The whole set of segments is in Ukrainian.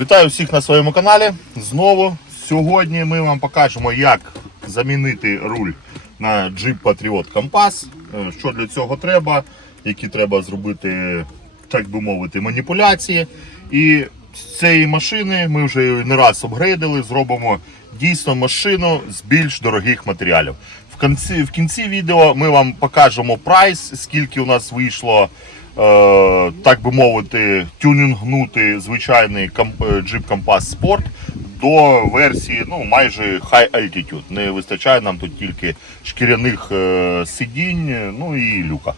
Вітаю всіх на своєму каналі. Знову сьогодні ми вам покажемо, як замінити руль на Jeep Patriot Compass. Е, Що для цього треба, які треба зробити, так би мовити, маніпуляції. І з цієї машини ми вже не раз апгрейдили, зробимо дійсно машину з більш дорогих матеріалів. В кінці, в кінці відео ми вам покажемо прайс, скільки у нас вийшло так би мовити, тюнінгнути звичайний е, Jeep Compass Sport до версії ну, майже High Altitude. Не вистачає нам тут тільки шкіряних е, сидінь, ну і люка.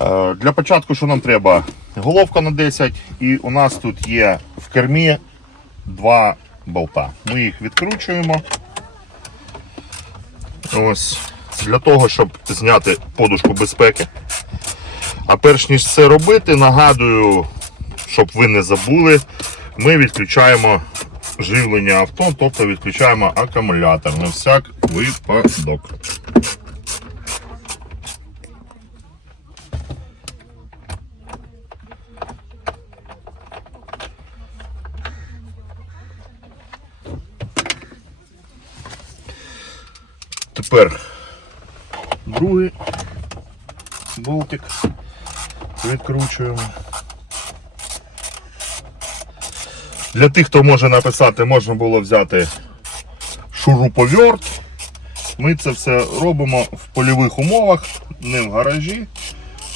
Е, Для початку, що нам треба? Головка на 10, і у нас тут є в кермі два болта. Ми їх відкручуємо. Ось для того, щоб зняти подушку безпеки. А перш ніж це робити, нагадую, щоб ви не забули, ми відключаємо живлення авто, тобто відключаємо акумулятор на всяк випадок. Тепер другий болтик відкручуємо. Для тих, хто може написати, можна було взяти шуруповерт. Ми це все робимо в польових умовах, не в гаражі.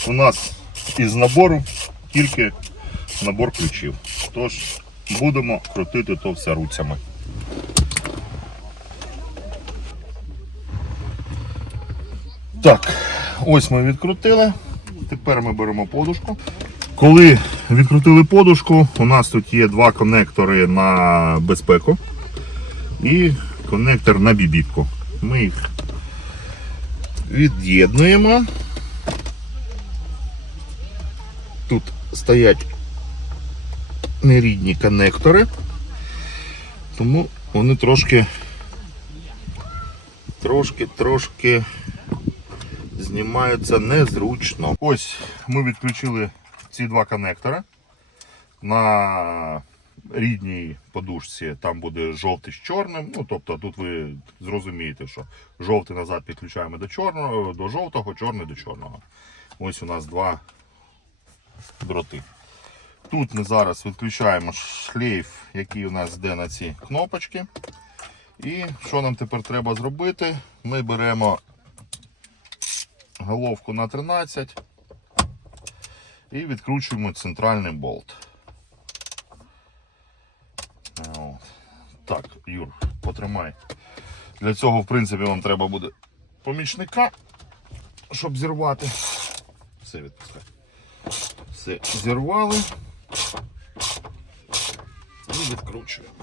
У нас із набору тільки набор ключів. Тож будемо крутити то все руцями. Так, ось ми відкрутили. Тепер ми беремо подушку. Коли відкрутили подушку, у нас тут є два конектори на безпеку і конектор на бібітку. Ми їх від'єднуємо. Тут стоять нерідні конектори, тому вони трошки трошки трошки знімаються незручно. Ось ми відключили ці два конектори. На рідній подушці там буде жовтий з чорним. Ну, тобто тут ви зрозумієте, що жовтий назад підключаємо до чорного, до жовтого, чорний до чорного. Ось у нас два дроти. Тут ми зараз відключаємо шлейф, який у нас йде на ці кнопочки. І що нам тепер треба зробити? Ми беремо головку на 13 і відкручуємо центральний болт. Так, Юр, потримай. Для цього, в принципі, вам треба буде помічника, щоб зірвати. Все відпускай. Все зірвали і відкручуємо.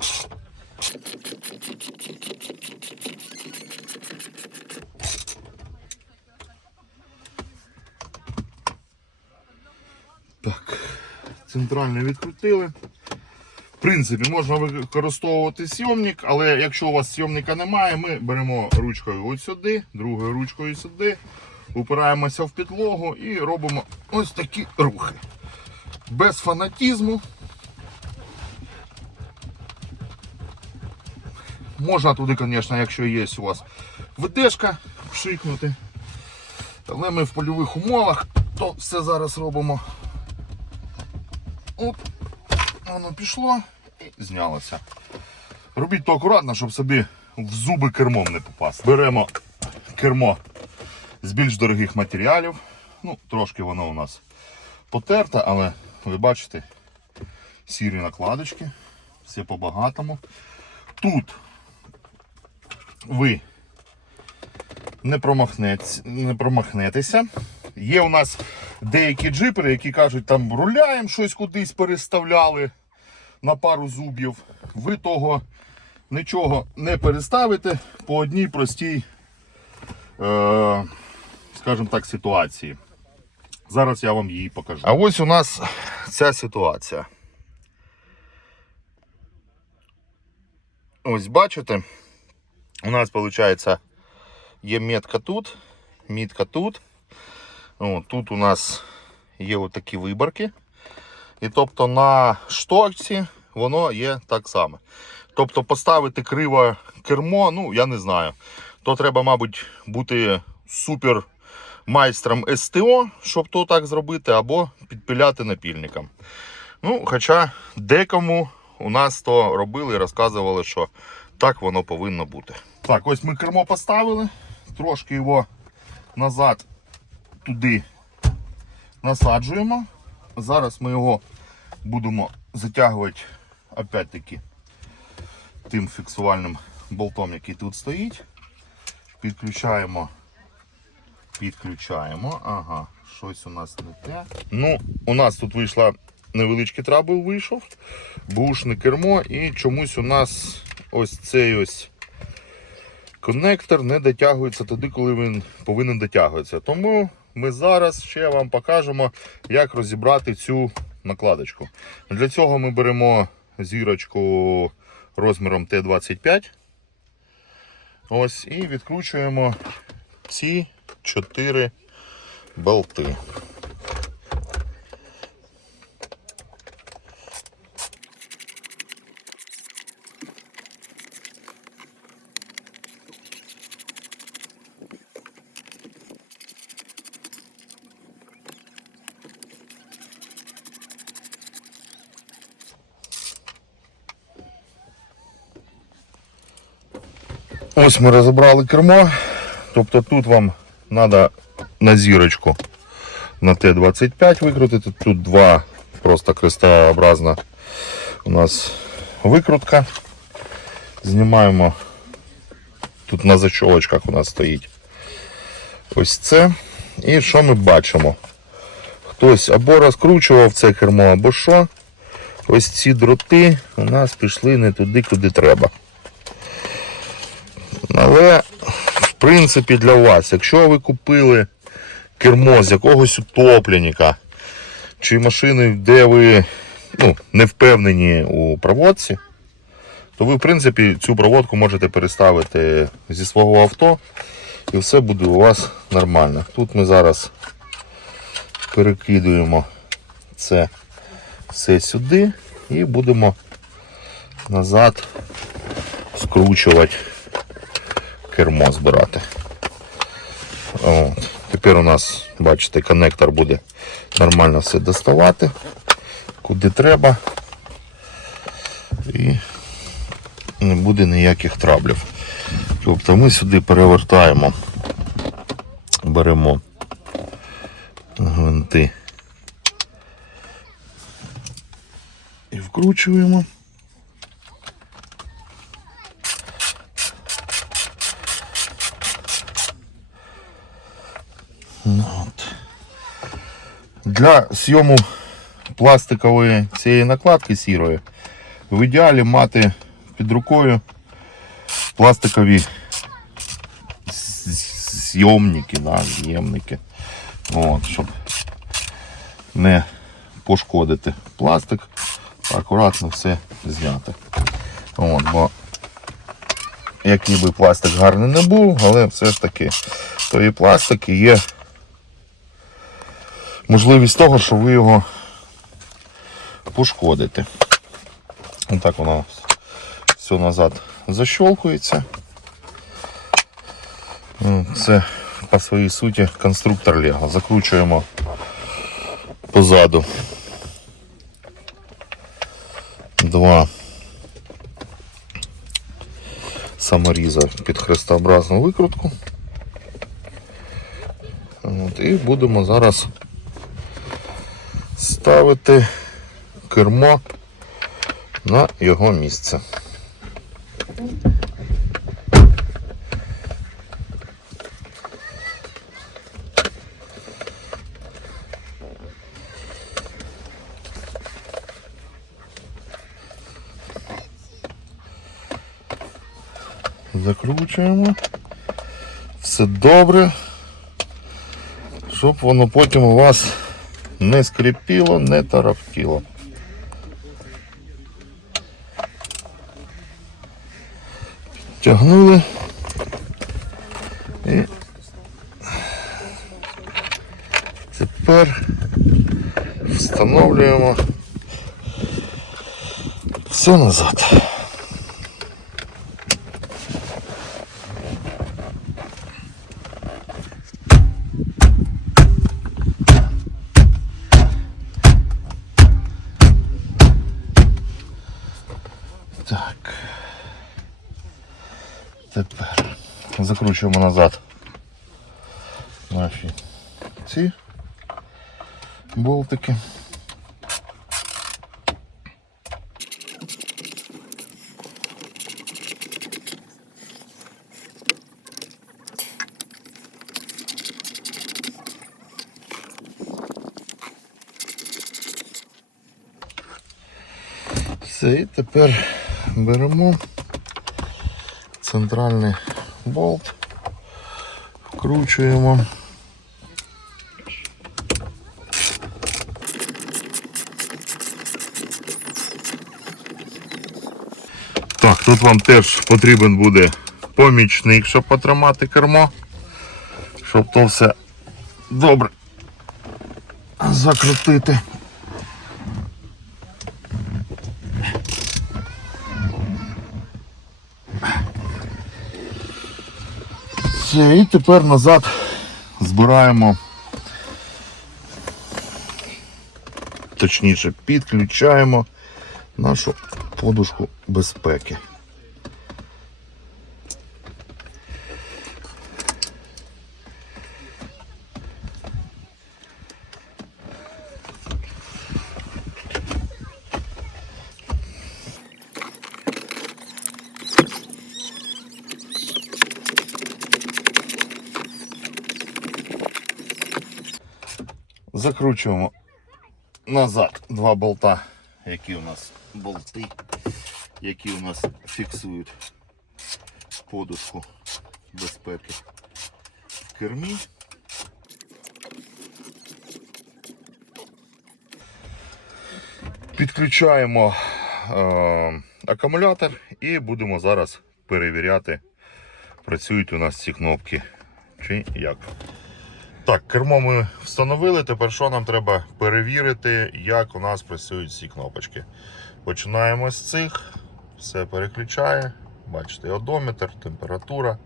Центральний відкрутили. В принципі, можна використовувати сйомник, але якщо у вас сйомника немає, ми беремо ручкою ось сюди, другою ручкою сюди, упираємося в підлогу і робимо ось такі рухи. Без фанатізму. Можна туди, звісно, якщо є у вас ВДшка, вшикнути. Але ми в польових умовах то все зараз робимо. Оп, воно пішло і знялося. Робіть то акуратно, щоб собі в зуби кермом не попасти. Беремо кермо з більш дорогих матеріалів. Ну, трошки воно у нас потерте, але ви бачите, сірі накладочки, все по-багатому. Тут ви не, промахнець- не промахнетеся. Є у нас деякі джипери, які кажуть, там руляємо щось кудись переставляли на пару зубів. Ви того нічого не переставите по одній простій, е, скажімо так, ситуації. Зараз я вам її покажу. А ось у нас ця ситуація. Ось бачите, у нас виходить є метка тут, мітка тут. О, тут у нас є отакі виборки. І тобто на штокці воно є так само. Тобто поставити криво кермо, ну я не знаю. То треба, мабуть, бути супер майстром СТО, щоб то так зробити, або підпиляти напільником. Ну, хоча декому у нас то робили і розказували, що так воно повинно бути. Так, ось ми кермо поставили, трошки його назад туди насаджуємо. Зараз ми його будемо затягувати опять-таки тим фіксувальним болтом, який тут стоїть. Підключаємо. Підключаємо. Ага, щось у нас не те. Ну, у нас тут вийшла невеличкий трабл вийшов, бушне кермо, і чомусь у нас ось цей ось коннектор не дотягується туди, коли він повинен дотягуватися. Тому ми зараз ще вам покажемо, як розібрати цю накладочку. Для цього ми беремо зірочку розміром Т25. Ось, і відкручуємо ці чотири болти. Ось ми розібрали кермо. Тобто тут вам треба на зірочку на Т-25 викрутити. Тут два просто крестообразна у нас викрутка. Знімаємо. Тут на зачолочках у нас стоїть ось це. І що ми бачимо? Хтось або розкручував це кермо, або що. Ось ці дроти у нас пішли не туди, куди треба. Але, в принципі, для вас, якщо ви купили кермо з якогось утопленника чи машини, де ви ну, не впевнені у проводці, то ви, в принципі, цю проводку можете переставити зі свого авто і все буде у вас нормально. Тут ми зараз перекидуємо це все сюди і будемо назад скручувати кермо збирати. От. Тепер у нас, бачите, коннектор буде нормально все доставати, куди треба. І не буде ніяких траблів. Тобто ми сюди перевертаємо, беремо гвинти і вкручуємо. От. Для зйому пластикової цієї накладки сірої в ідеалі мати під рукою пластикові зйомники, да, з'ємники. Щоб не пошкодити пластик, акуратно все зняти. От, бо який би пластик гарний не був, але все ж таки то і пластик є можливість того, що ви його пошкодите. Отак воно все назад защелкується. Ну, Це по своїй суті конструктор Лего. Закручуємо позаду два саморіза під хрестообразну викрутку. От, і будемо зараз ставити кермо на його місце. Закручуємо. Все добре, щоб воно потім у вас не скрипіло, не тарахтіло. Тягнули і тепер встановлюємо все назад. Так. Тепер закручуємо назад наші ці болтики. Все, і тепер беремо центральний болт, вкручуємо. Так, тут вам теж потрібен буде помічник, щоб потримати кермо, щоб то все добре закрутити. Все, і тепер назад збираємо, точніше підключаємо нашу подушку безпеки. Закручуємо назад два болта, які у нас болти, які у нас фіксують подушку безпеки в кермі. Підключаємо е, акумулятор і будемо зараз перевіряти, працюють у нас ці кнопки чи як. Так, кермо ми встановили. Тепер що нам треба перевірити, як у нас працюють ці кнопочки. Починаємо з цих, все переключає. Бачите, одометр, температура.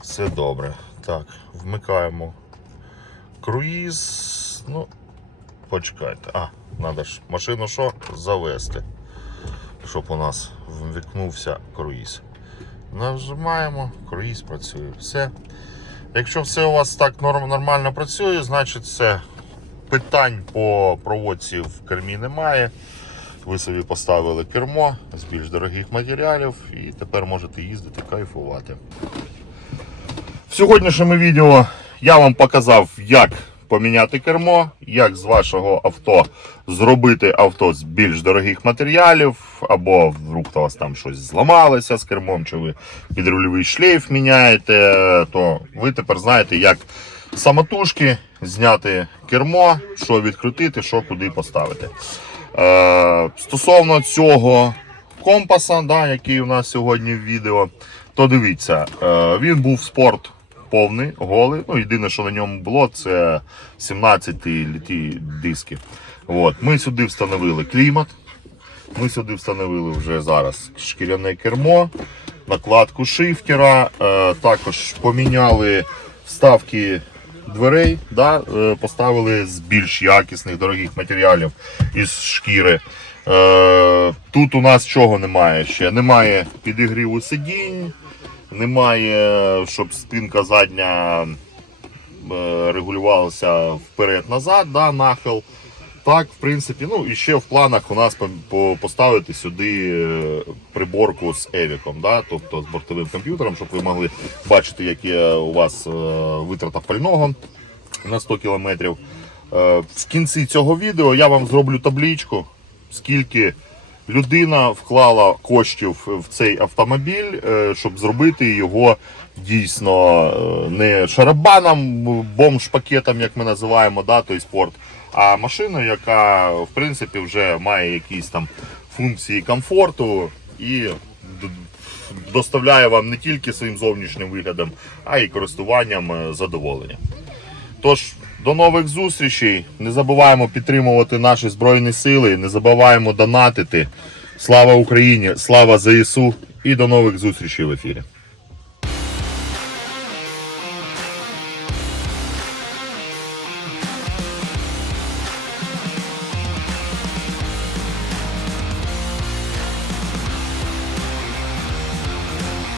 Все добре. Так, вмикаємо круїз. Ну, почекайте. А, треба ж машину що? Завести. Щоб у нас вмикнувся круїз. Нажимаємо, круїз працює. Все. Якщо все у вас так нормально працює, значить все. Питань по проводці в кермі немає. Ви собі поставили кермо з більш дорогих матеріалів і тепер можете їздити, кайфувати. В сьогоднішньому відео я вам показав, як поміняти кермо, як з вашого авто зробити авто з більш дорогих матеріалів, або вдруг у вас там щось зламалося з кермом, чи ви підрульовий шлейф міняєте, то ви тепер знаєте, як самотужки зняти кермо, що відкрутити, що куди поставити. Е, стосовно цього компаса, да, який у нас сьогодні в відео, то дивіться, е, він був спорт повний, голий. Ну, єдине, що на ньому було, це 17 літі диски. От. Ми сюди встановили клімат. Ми сюди встановили вже зараз шкіряне кермо, накладку шифтера, е, також поміняли вставки дверей, да, е, поставили з більш якісних дорогих матеріалів із шкіри. Е, Тут у нас чого немає ще? Немає підігріву сидінь, немає, щоб спинка задня е, регулювалася вперед-назад, да, нахил. Так, в принципі, ну і ще в планах у нас по- по- поставити сюди е, приборку з Евіком, да, тобто з бортовим комп'ютером, щоб ви могли бачити, яке у вас е, витрата пального на 100 кілометрів. В кінці цього відео я вам зроблю табличку, скільки людина вклала коштів в цей автомобіль, е, щоб зробити його дійсно е, не шарабаном, бомж-пакетом, як ми називаємо, да, той спорт, а машиною, яка в принципі вже має якісь там функції комфорту і доставляє вам не тільки своїм зовнішнім виглядом, а й користуванням е, задоволення. Тож, до нових зустрічей. Не забуваємо підтримувати наші Збройні Сили, не забуваємо донатити. Слава Україні! Слава ЗСУ! І до нових зустрічей в ефірі.